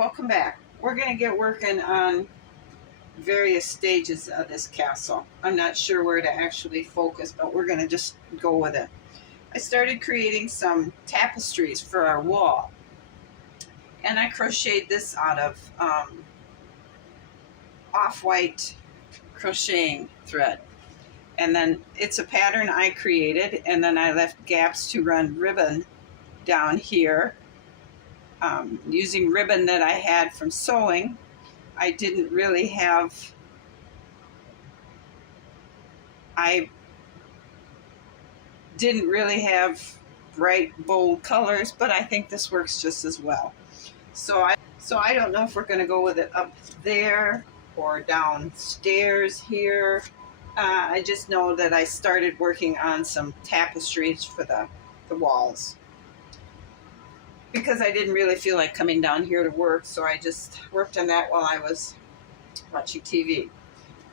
Welcome back. We're going to get working on various stages of this castle. I'm not sure where to actually focus, but we're going to just go with it. I started creating some tapestries for our wall, and I crocheted this out of off-white crocheting thread. And then it's a pattern I created, and then I left gaps to run ribbon down here using ribbon that I had from sewing. I didn't really have bright, bold colors, but I think this works just as well. So I don't know if we're going to go with it up there or downstairs here. I just know that I started working on some tapestries for the walls, because I didn't really feel like coming down here to work, so I just worked on that while I was watching TV.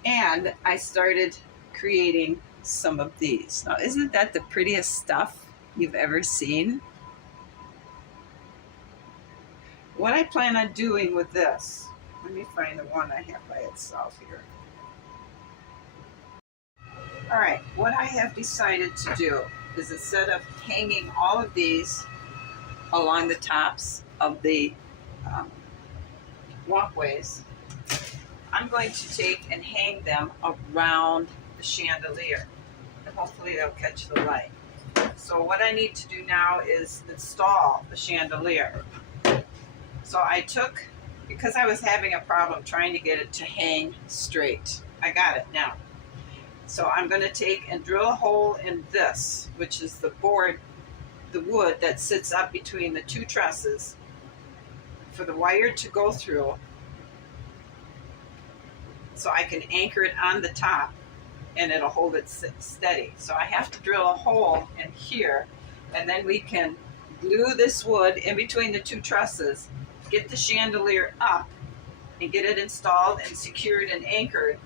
And I started creating some of these. Now, isn't that the prettiest stuff you've ever seen? What I plan on doing with this, let me find the one I have by itself here. All right, what I have decided to do is, instead of hanging all of these along the tops of the walkways, I'm going to take and hang them around the chandelier, and hopefully they'll catch the light. So what I need to do now is install the chandelier. So I took, because I was having a problem trying to get it to hang straight, I got it now. So I'm going to take and drill a hole in this, which is the board, the wood that sits up between the two trusses, for the wire to go through, so I can anchor it on the top and it'll hold it steady. So I have to drill a hole in here, and then we can glue this wood in between the two trusses, get the chandelier up and get it installed and secured and anchored,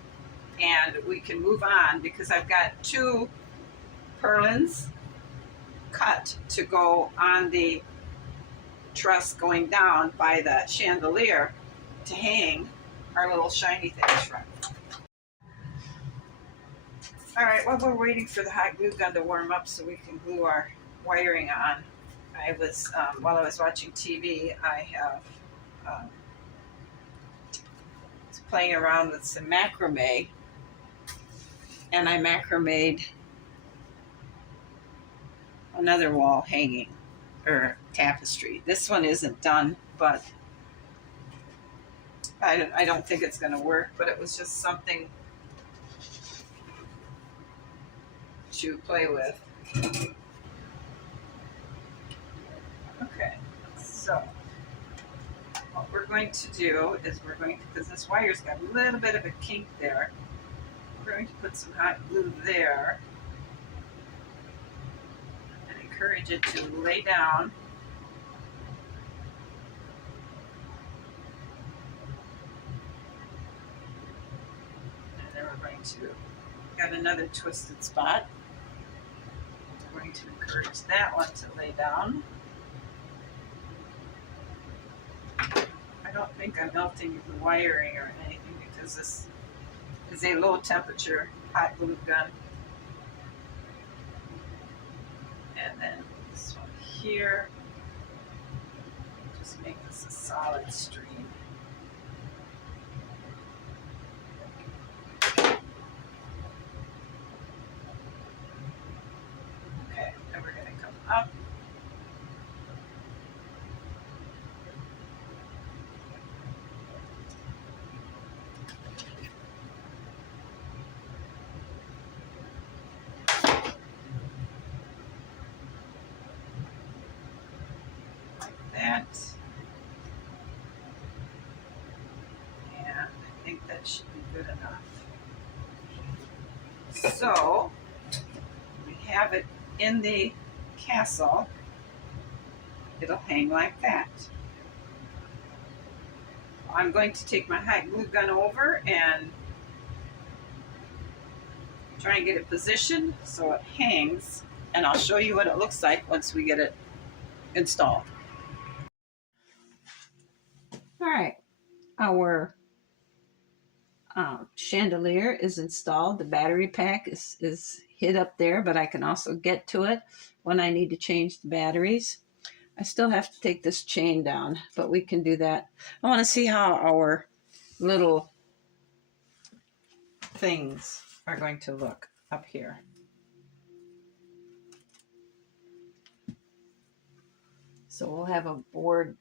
and we can move on, because I've got two purlins cut to go on the truss going down by the chandelier to hang our little shiny things from. All right, while we're waiting for the hot glue gun to warm up so we can glue our wiring on, I was while I was watching TV, I have was playing around with some macrame, and I macrameed another wall hanging or tapestry. This one isn't done, but I don't think it's going to work, but it was just something to play with. Okay, so what we're going to do is because this wire's got a little bit of a kink there, we're going to put some hot glue there and encourage it to lay down. And then we're going to, got another twisted spot. We're going to encourage that one to lay down. I don't think I'm melting the wiring or anything, because this is a low temperature hot glue gun. And then this one here, just make this a solid stream. Okay, and we're going to come up. That, and I think that should be good enough. So we have it in the castle. It'll hang like that. I'm going to take my hot glue gun over and try and get it positioned so it hangs, and I'll show you what it looks like once we get it installed. All right, our chandelier is installed. The battery pack is hid up there, but I can also get to it when I need to change the batteries. I still have to take this chain down, but we can do that. I want to see how our little things are going to look up here. So we'll have a board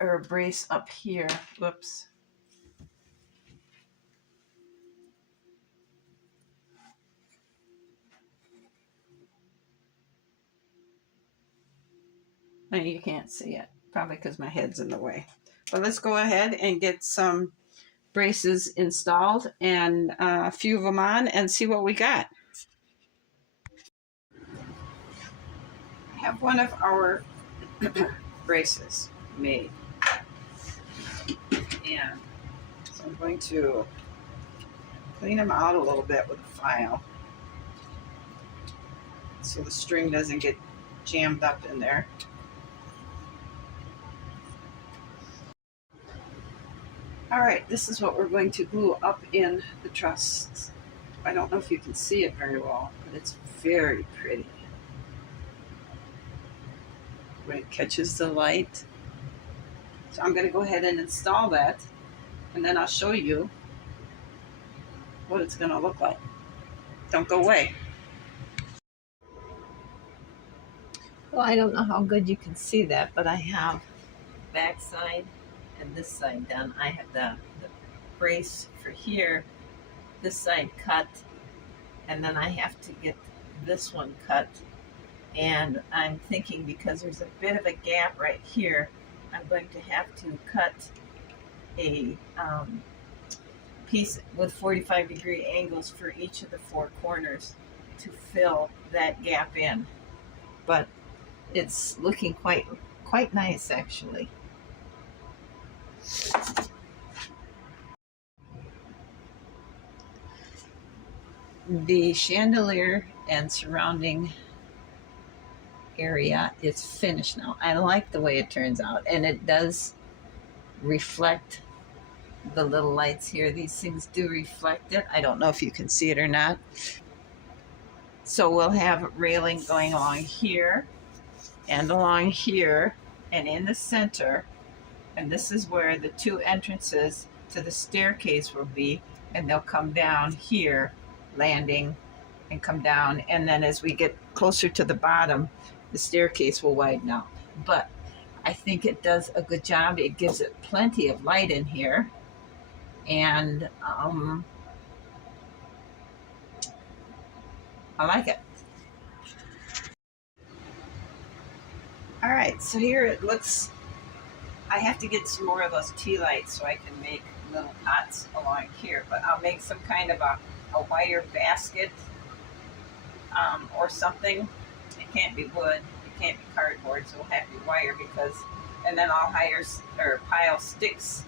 or a brace up here. Whoops. And you can't see it, probably because my head's in the way. But let's go ahead and get some braces installed and a few of them on and see what we got. I have one of our braces made. And so I'm going to clean them out a little bit with a file so the string doesn't get jammed up in there. All right, this is what we're going to glue up in the truss. I don't know if you can see it very well, but it's very pretty. When it catches the light. So I'm going to go ahead and install that, and then I'll show you what it's going to look like. Don't go away. Well, I don't know how good you can see that, but I have back side and this side done. I have the brace for here, this side cut, and then I have to get this one cut. And I'm thinking because there's a bit of a gap right here, I'm going to have to cut a piece with 45-degree angles for each of the four corners to fill that gap in. But it's looking quite nice, actually. The chandelier and surrounding area is finished now. I like the way it turns out, and it does reflect the little lights here. These things do reflect it. I don't know if you can see it or not. So we'll have railing going along here and along here and in the center, and this is where the two entrances to the staircase will be, and they'll come down here, landing and come down, and then as we get closer to the bottom, the staircase will widen out. But I think it does a good job. It gives it plenty of light in here, and I like it. All right, so here it looks. I have to get some more of those tea lights so I can make little pots along here, but I'll make some kind of a wire basket or something. It can't be wood, it can't be cardboard, so it'll have to be wire, because, and then I'll hire or pile sticks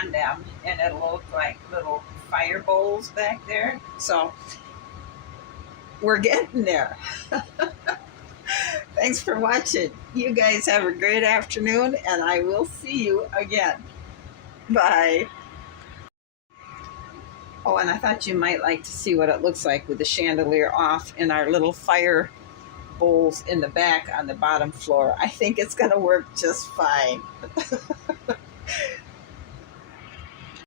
on them, and it'll look like little fire bowls back there. So we're getting there. Thanks for watching. You guys have a great afternoon, and I will see you again. Bye. Oh, and I thought you might like to see what it looks like with the chandelier off and our little fire bowls in the back on the bottom floor. I think it's going to work just fine.